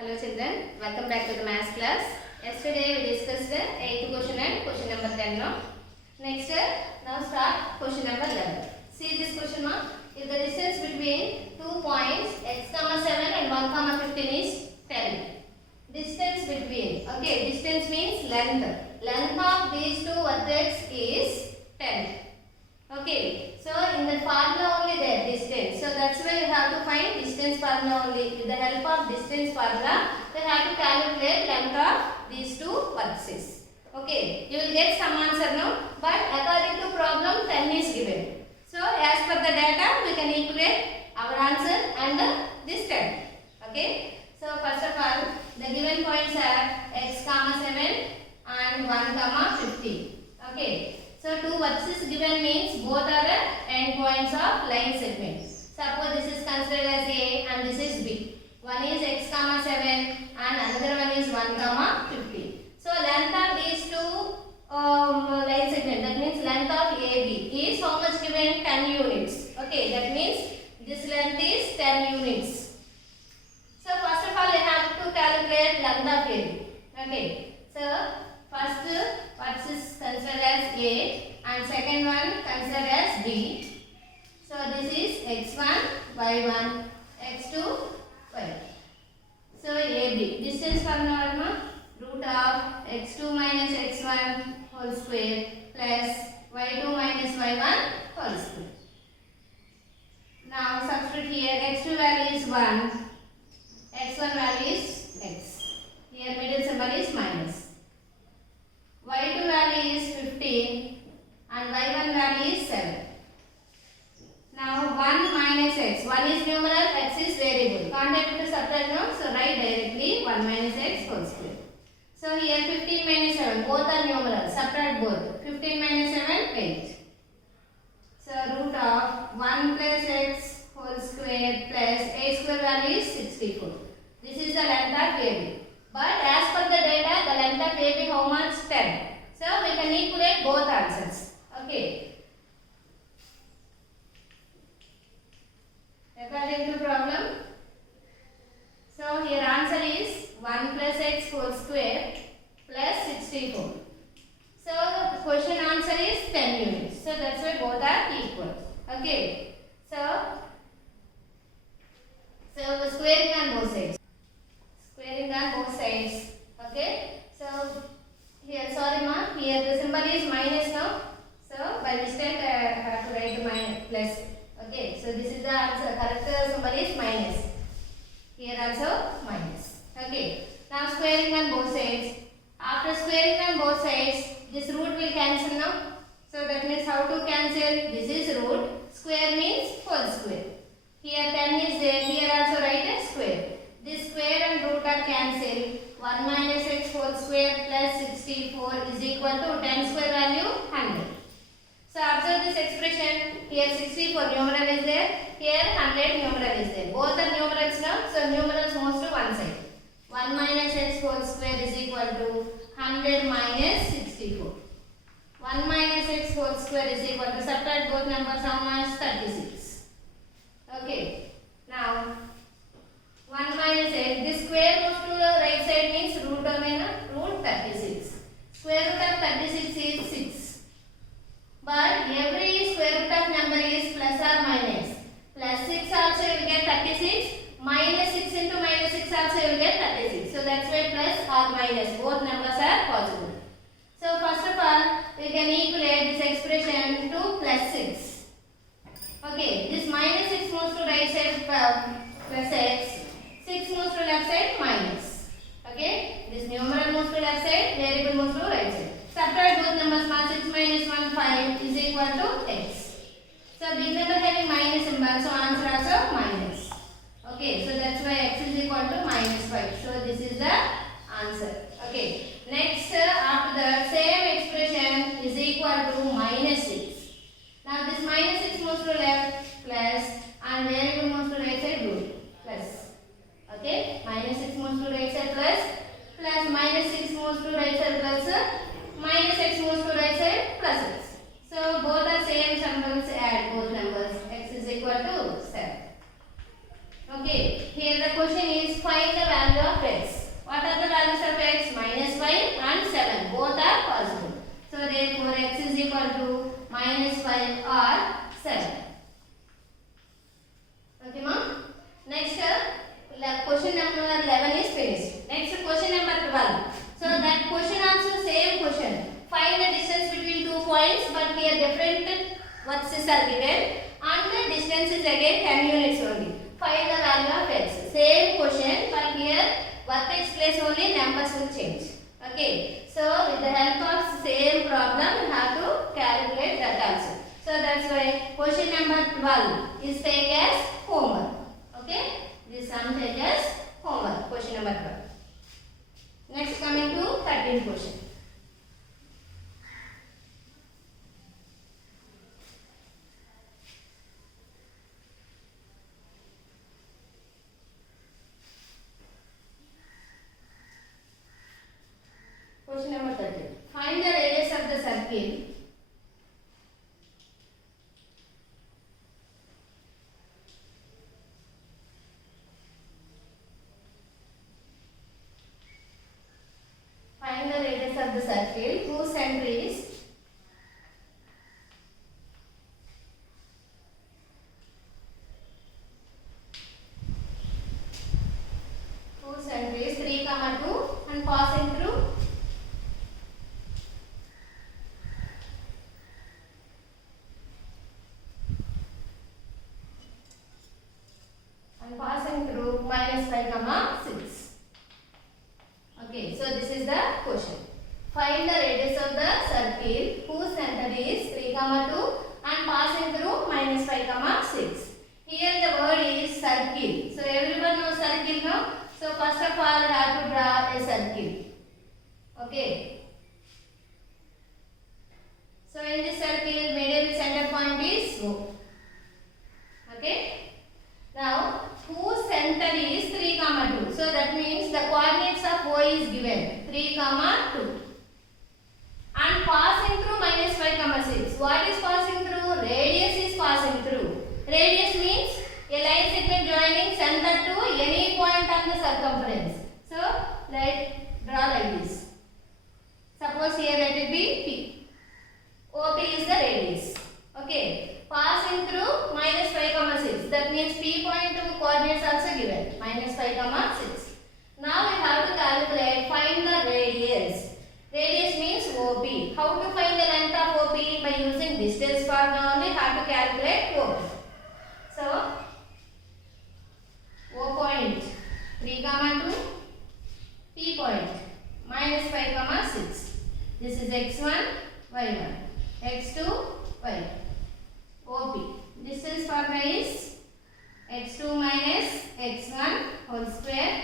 Hello children, welcome back to the maths class. Yesterday we discussed the 8th question and question number 10 now. Next, now start question number 11. See this question mark. If the distance between 2 points x comma 7 and 1 comma 15 is 10. Distance between, okay, distance means length. Length of these two vertex is 10. Okay, so in the formula only there distance. So that's why you have to find distance formula only. With the help of distance formula, you have to calculate length of these two vertices. Okay, you will get some answer now. But according to problem, 10 is given. So as per the data, we can equate our answer and this 10. Okay. So first of all, the given points are x comma 7 and 1 comma 15. Okay. So two vertices given means both are endpoints of line segment. Suppose this is considered as A and this is B. One is x comma 7 and another one is 1 comma 15. So length of these two line segment, that means length of AB is how much given? 10 units. Okay, that means this length is 10 units. So first of all, you have to calculate length of AB. Okay, so first what is considered as A and second one considered as B. So this is x1, y1, x2, y. So AB, distance formula root of x2 minus x1 whole square plus y2 minus y1 whole square. Now substitute here, x2 value is 1, x1 value is x. Here middle symbol is minus. Y2 value is 15 and y1 value is 7. Now 1 minus x. 1 is numeral, x is variable. Can't able to subtract now, so write directly 1 minus x whole square. So here 15 minus 7, both are numeral. Subtract both. 15 minus 7, 8. So root of 1 plus x whole square plus a square value is 64. This is the length of AB. But as per the data, the length of AB how much? 10. So we can equate both answers. Okay. According to problem, so here answer is 1 plus x whole square plus 64. So the question answer is 10 units. So that's why both are equal. Okay. So the squaring on both sides. Squaring on both sides. Okay. So here, sorry ma, here the symbol is minus now. So by mistake I have to write the minus plus. Okay. So this is the answer. Correct symbol is minus. Here also minus. Okay. Now squaring on both sides. After squaring on both sides, this root will cancel now. So that means how to cancel? This is root. Square means whole square. Here 10 is there. Here also write a square. This square and root are cancelled. 1 minus x whole square plus 64 is equal to 10 square value 100. So observe this expression. Here 64 numeral is there. Here 100 numeral is there. Both are numerals now. So numerals moves to one side. 1 minus x whole square is equal to 100 minus 64. 1 minus x whole square is equal to, subtract both numbers, how much? 36. Okay. Now 1 minus x, this square moves to the right side means root of root 36. Square root of 36 is 6. But every square root of number is plus or minus. Plus 6 also you will get 36. Minus 6 into minus 6 also you will get 36. So that's why plus or minus, both numbers are possible. So first of all, we can equate this expression to plus 6. Okay, this minus 6 moves to right side plus x. 6 moves to left side minus. Okay, this numeral moves to left side, variable moves to right side. Subtract both numbers, 6 minus 1, 5 is equal to x. So big number having minus symbol, so answer also minus. Okay, so that's why x is equal to minus 5. So this is the answer. Okay, next after that same expression is equal to minus 6. Now this minus 6 moves to left plus and variable moves to right side root plus. Okay, minus 6 moves to right side plus minus 6 moves to right side plus minus x moves to right side plus x. So both are same symbols, add both numbers. X is equal to 7. Okay, here the question is find the value of x. numbers will change. Okay, so with the help of same problem, you have to calculate that also. So that's why question number 12 is taken as homework. Okay, this sum taken as homework. Question number 12. Next, coming to 13th question. Question number 13. Find the radius of the circle. Find the radius of the circle whose center is whose center is 3, 2 and passing through -5, 6. Okay, so this is the question. Find the radius of the circle whose center is 3, 2 and passing through -5, 6. Here the word is circle. So everyone knows circle, no? So first of all, I have to draw a circle. Okay. So in this circle, middle center point is O. Okay. Now, whose center is 3, 2. So that means the coordinates of O is given 3, 2. And passing through -5, 6. What is passing through? Radius is passing through. Radius means a line segment joining center to any point on the circumference. So draw like this. Suppose here let it be P. OP is the radius. Okay. Passing through -5, 6. That means P point to coordinates also given -5, 6. Now we have to calculate, find the radius. Radius means OP. How to find the length of OP? By using distance formula only, have to calculate OP. So O point 3, 2, P point -5, 6. This is x1, y1, x2, y1. OP. Distance formula is x2 minus x1 whole square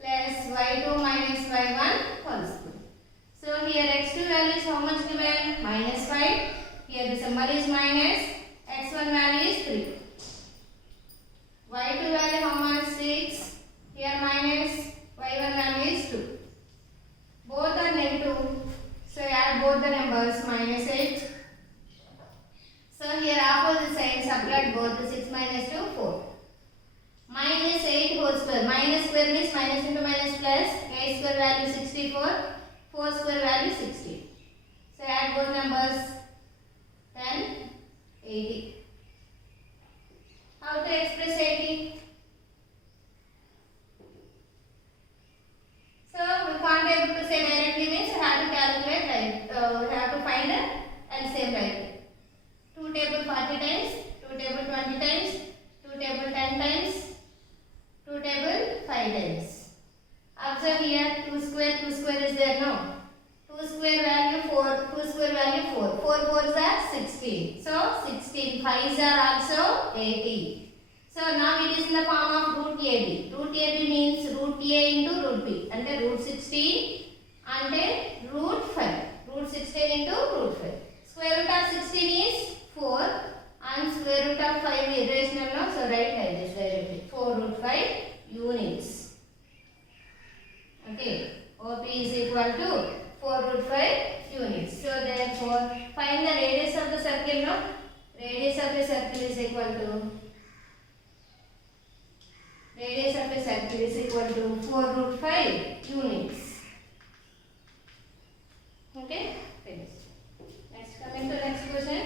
plus y2 minus y1 whole square. So here x2 value is how much given? -5. Here the symbol is minus. x1 value is 3. y2 value how much? 6. Here minus. y1 value is 2. Both are negative. So add both the numbers -8. So here opposite side subtract both. 6 minus 2, 4. -8 whole square. Minus square means minus into minus plus. 8 square value 64. 4 square value 60. So add both numbers. 10, 80. How to express 80? So we can't able to say directly, means we have to calculate, right? We have to find the LCM, right? 2 table 40 times, 2 table 20 times, 2 table 10 times, 2 table 5 times. Observe here, 2 square is there, no? 2 square value 4, 2 square value 4. 4 4s are 16. So 16 5s are also 80. So now it is in the form of root AB. Root AB means root A into root B. Ante root 16 ante root 5. Root 16 into root 5. Square root of 16 is 4 and square root of 5 is irrational, no? So write like this directly. 4 root 5 units. Okay. OP is equal to 4 root 5 units. So therefore, find the radius of the circle, no? Radius of the circle is equal to 4 root 5 units. Okay? Finish. Next, coming to next question.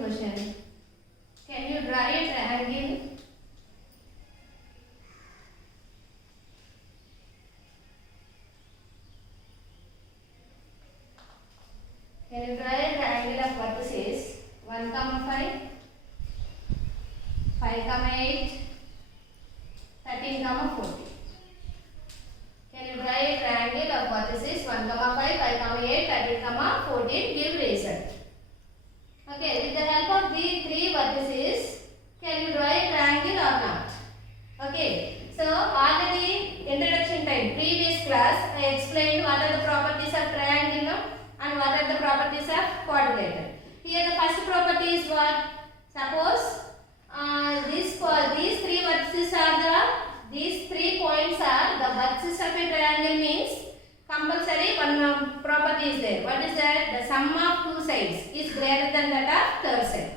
Question. Can you draw a triangle? Can you draw a triangle of vertices 1, 5, 5, 8, 13, 14? Can you draw a triangle of vertices 1, 5, 5, 8, 13, 14? Give reason. Okay, with the help of these three vertices, can you draw a triangle or not? Okay, so already introduction time, previous class, I explained what are the properties of triangle and what are the properties of quadrilateral. Here the first property is what? Suppose these three vertices are these 3 points are the vertices of a triangle, means compulsory one property is there. What is that? The sum of two sides is greater than that of third side.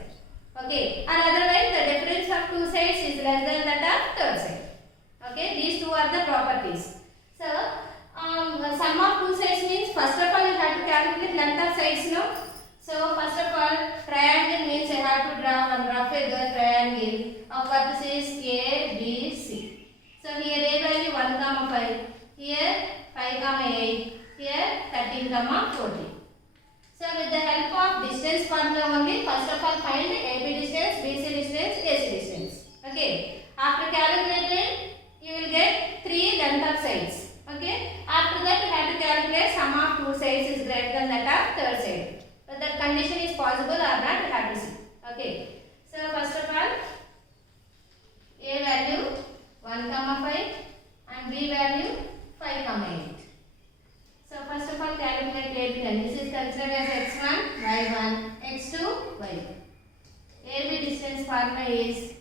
Okay, and otherwise the difference of two sides is less than that of third side. Okay, these two are the properties. So, the sum of two sides means first of all you have to calculate length of sides, no? So, first of all, triangle means you have to draw one rough figure triangle of vertices A, B, C. So, here A value 1, 5, here 5, 8, here 13, 14. So, with the help of distance formula only, first of all find AB distance, BC distance, AC distance. Okay. After calculating, you will get 3 length of sides. Okay. After that, you have to calculate sum of two sides is greater than that of third side. Whether condition is possible or not, you have to see. Okay. So, first of all, A value 1, 5 and B value 5, 8. So first of all calculate AB, and this is considered as x1, y1, x2, y1. AB distance formula is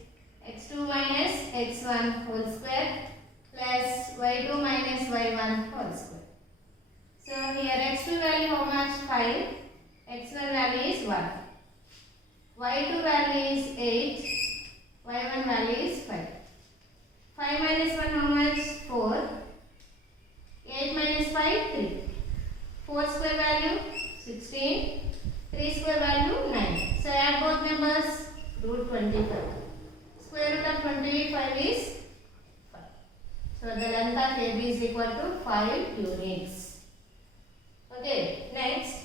x2 minus x1 whole square plus y2 minus y1 whole square. So here x2 value how much? 5, x1 value is 1, y2 value is 8, y1 value is 5. 5 minus 1 how much? 4. 8 minus 5, 3. 4 square value 16. 3 square value 9. So add both numbers, root 25. Square root of 25 is 5. So the length of AB is equal to 5 units. Okay, next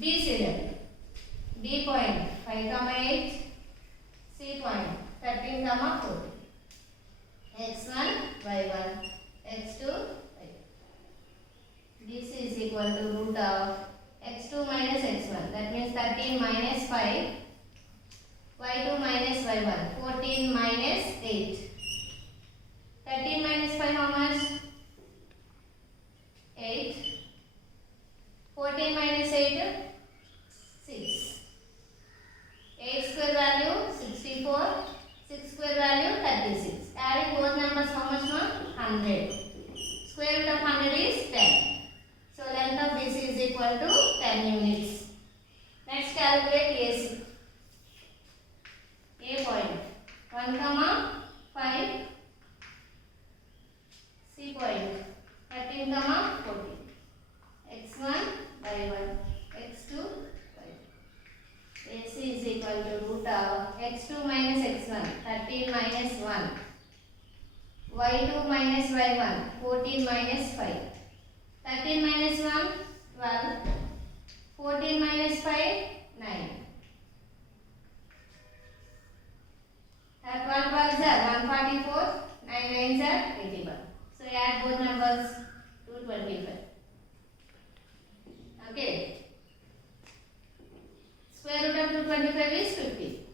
BC level. B point 5, 8. C point 13, 14. x1, y1, x2, y2. This is equal to root of x2 minus x1. That means 13 minus 5. y2 minus y1. 14 minus 8. 13 minus 5 how much? 8. 14 minus 8? 6. 8 square value 64. 6 square value 36. Adding both numbers how much more? 100. Square root of 100 is 10. So length of BC is equal to 10 units. Next calculate AC. A point 1, 5. C point 13, 14. x1, y1, x2, y2. AC is equal to root of x2 minus x1, 13 minus 1. y2 minus y1, 14 minus 5. 13 minus 1, 12. 14 minus 5, 9. 12 12s are 144. 9 9s are 81. So add both numbers, 225. Okay. Square root of 225 is 50.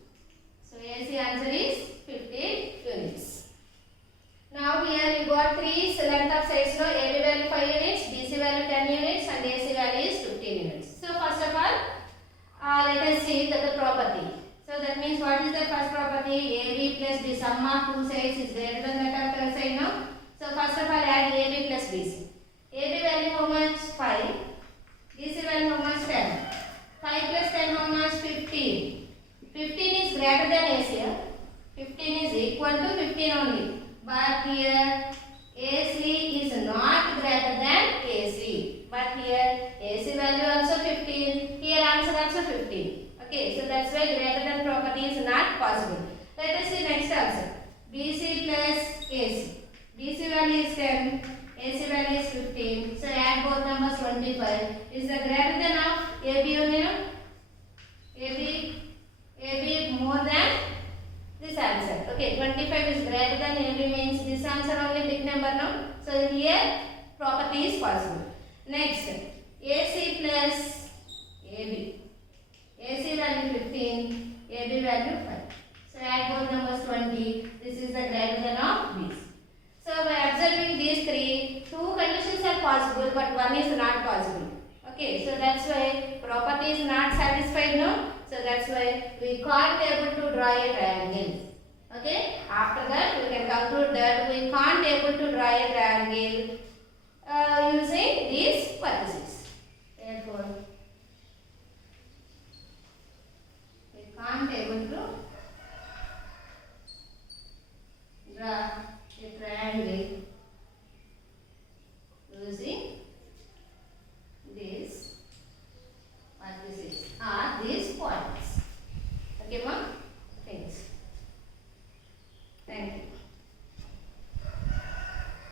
So AC answer is 50 units. Now here you got three length of sides. No, AB value 5 units, BC value 10 units and AC value is 15 units. So first of all, let us see the property. So that means what is the first property? AB plus B, sum of two sides is greater than that of third side. No? So first of all add AB plus BC. AB value how much? 5. BC value how much? 10. 5 plus 10 how much? 15. 15 is greater than AC. 15 is equal to 15 only. But here AC is not greater than AC. But here AC value also 15. Here answer also 15. Okay, so that's why greater than property is not possible. Let us see next answer. BC plus AC. BC value is 10. AC value is 15. So add both numbers 25. Is the greater than of AB union, AB more than this answer. Okay, 25 is greater than AB means this answer only big number now. So here property is possible. Next, AC plus AB. AC value 15, AB value 5. So add both numbers 20. This is the greater than of these. So by observing these three, two conditions are possible, but one is not possible. Okay, so that's why property is not satisfied now. So that's why we can't able to draw a triangle. Okay, after that we can conclude that we can't able to draw a triangle using these purposes.